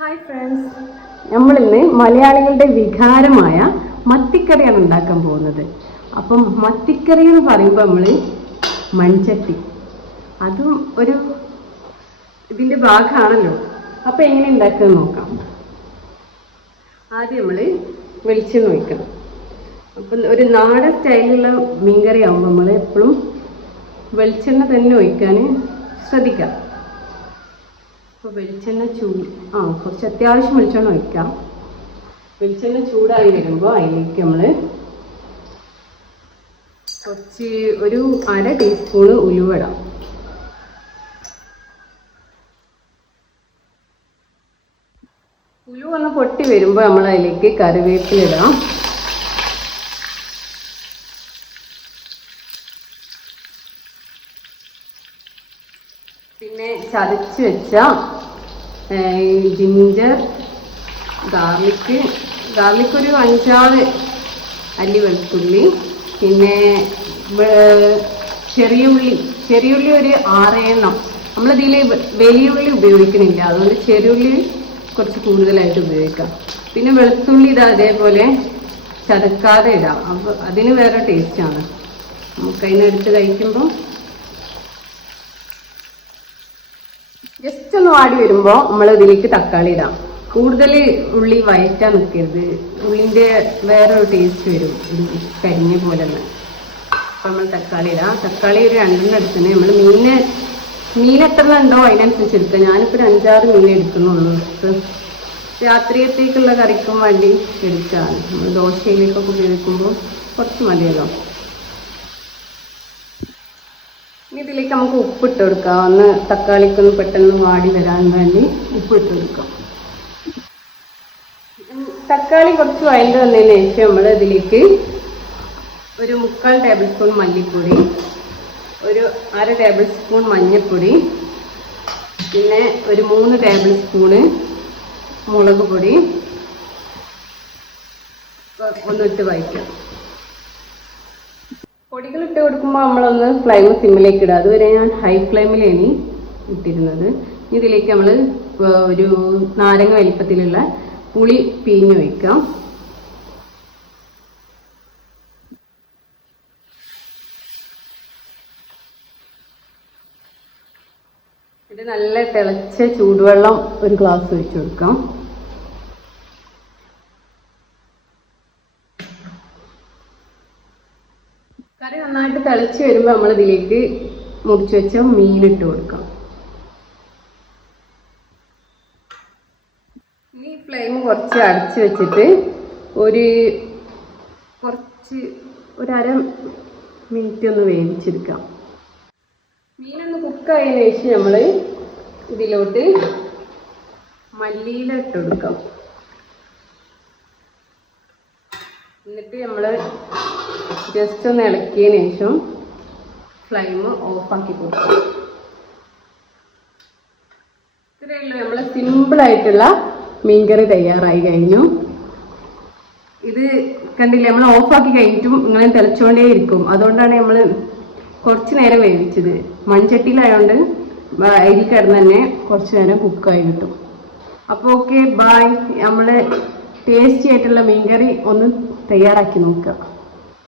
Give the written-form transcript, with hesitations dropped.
Hi friends, നമ്മളിന്ന് മലയാളികളുടെ വികാരമായ മത്തിക്കറിയാണ് ഉണ്ടാക്കാൻ പോകുന്നത്. അപ്പം മത്തിക്കറി എന്ന് പറയുമ്പോൾ നമ്മൾ മൺചട്ടി അതും ഒരു ഇതിൻ്റെ ഭാഗമാണല്ലോ. അപ്പം എങ്ങനെ ഉണ്ടാക്കുക നോക്കാം. ആദ്യം നമ്മൾ വെളിച്ചെണ്ണ ഒഴിക്കണം. അപ്പം ഒരു നാടൻ സ്റ്റൈലിലുള്ള മീൻകറി ആകുമ്പോൾ നമ്മൾ എപ്പോഴും വെളിച്ചെണ്ണ തന്നെ ഒഴിക്കാൻ ശ്രദ്ധിക്കാം. അപ്പോൾ വെളിച്ചെണ്ണ കുറച്ച് അത്യാവശ്യം വെളിച്ചെണ്ണ ഒഴിക്കാം. വെളിച്ചെണ്ണ ചൂടായി വരുമ്പോൾ അതിലേക്ക് നമ്മൾ ഒരു 1/2 ടീസ്പൂണ് ഉലുവ ഇടാം. ഉലുവ ഒന്ന് പൊട്ടി വരുമ്പോൾ നമ്മൾ അതിലേക്ക് കറിവേപ്പില ഇടാം. പിന്നെ ചതച്ച് വെച്ച ജിഞ്ചർ, ഗാർലിക്ക് ഒരു 5-6 അല്ലി വെളുത്തുള്ളി, പിന്നെ ചെറിയുള്ളി ഒരു 6 നമ്മളിതിൽ വലിയ ഉള്ളി ഉപയോഗിക്കുന്നില്ല, അതുകൊണ്ട് ചെറിയുള്ളി കുറച്ച് കൂടുതലായിട്ട് ഉപയോഗിക്കാം. പിന്നെ വെളുത്തുള്ളി അതേപോലെ ചതക്കാതെ ഇടാം. അപ്പോൾ അതിന് വേറെ ടേസ്റ്റാണ്. നമുക്ക് അതിനെടുത്ത് കഴിക്കുമ്പോൾ ജസ്റ്റ് ഒന്ന് വാടി വരുമ്പോൾ നമ്മൾ ഇതിലേക്ക് തക്കാളി ഇടാം. കൂടുതൽ ഉള്ളി വയറ്റാൻ നിൽക്കരുത്, ഉള്ളിൻ്റെ വേറൊരു ടേസ്റ്റ് വരും, കരിഞ്ഞ പോലെ തന്നെ. അപ്പം നമ്മൾ തക്കാളി ഇടാം. തക്കാളി ഒരു 2 എടുക്കുന്നത് നമ്മൾ മീൻ എത്ര ഉണ്ടോ അതിനനുസരിച്ച് എടുക്കുക. ഞാനിപ്പോൾ 5-6 മീൻ എടുക്കുന്നുള്ളൂ. രാത്രിയത്തേക്കുള്ള കറിക്കും വേണ്ടി എടുക്കുകയാണ്. നമ്മൾ ദോശയിലേക്കൊക്കെ ഉപയോഗിക്കുമ്പോൾ കുറച്ച് മതിയല്ലോ. ഇനി ഇതിലേക്ക് നമുക്ക് ഉപ്പിട്ട് കൊടുക്കാം. ഒന്ന് തക്കാളിക്കൊന്ന് പെട്ടെന്ന് വാടി വരാൻ വേണ്ടി ഉപ്പിട്ട് കൊടുക്കാം. തക്കാളി കുറച്ച് വഴണ്ട് വന്നതിന് ശേഷം നമ്മൾ ഇതിലേക്ക് ഒരു 3/4 ടേബിൾ സ്പൂൺ മല്ലിപ്പൊടി, ഒരു 1/2 ടേബിൾ സ്പൂൺ മഞ്ഞൾപ്പൊടി, പിന്നെ ഒരു 3 ടേബിൾ സ്പൂണ് മുളക് പൊടി ഒന്നിട്ട് വയ്ക്കാം. പൊടികളിട്ട് കൊടുക്കുമ്പോൾ നമ്മളൊന്ന് ഫ്ലെയിം സിമ്മിലേക്ക് ഇടുക. അതുവരെ ഞാൻ ഹൈ ഫ്ലെയിമിലാണ് ഇട്ടിരുന്നത്. ഇതിലേക്ക് നമ്മൾ ഒരു നാരങ്ങ വലിപ്പത്തിലുള്ള പുളി പിഴിഞ്ഞ് വയ്ക്കാം. ഇത് നല്ല തിളച്ച ചൂടുവെള്ളം ഒരു ഗ്ലാസ് ഒഴിച്ചു കൊടുക്കാം. കറി നന്നായിട്ട് തിളച്ച് വരുമ്പോൾ നമ്മൾ ഇതിലേക്ക് മുറിച്ച് വെച്ച മീനിട്ട് കൊടുക്കാം. ഇനി ഫ്ലെയിം കുറച്ച് അടച്ച് വെച്ചിട്ട് ഒരു 1/2 മിനിറ്റ് ഒന്ന് വേവിച്ചെടുക്കാം. മീനൊന്ന് കുക്കായതിനു ശേഷം നമ്മൾ ഇതിലോട്ട് മല്ലിയില ഇട്ട് കൊടുക്കാം. എന്നിട്ട് നമ്മൾ ജസ്റ്റ് ഒന്ന് ഇളക്കിയതിന് ശേഷം ഫ്ലെയിം ഓഫാക്കി കൊടുക്കാം. ഇത്രയേ ഉള്ളൂ, നമ്മൾ സിമ്പിളായിട്ടുള്ള മീൻകറി തയ്യാറായി കഴിഞ്ഞു. ഇത് കണ്ടില്ലേ, നമ്മൾ ഓഫാക്കി കഴിഞ്ഞിട്ടും ഇങ്ങനെ തിളച്ചുകൊണ്ടേ ഇരിക്കും. അതുകൊണ്ടാണ് നമ്മൾ കുറച്ച് നേരം വേവിച്ചത്. മൺചട്ടിയിലായതുകൊണ്ട് അരി കിടന്ന് തന്നെ കുറച്ച് നേരം കുക്കായി കിട്ടും. അപ്പോൾ ഓക്കെ, ബായ്. നമ്മൾ ടേസ്റ്റി ആയിട്ടുള്ള മീൻകറി ഒന്ന് തയ്യാറാക്കി നോക്കുക.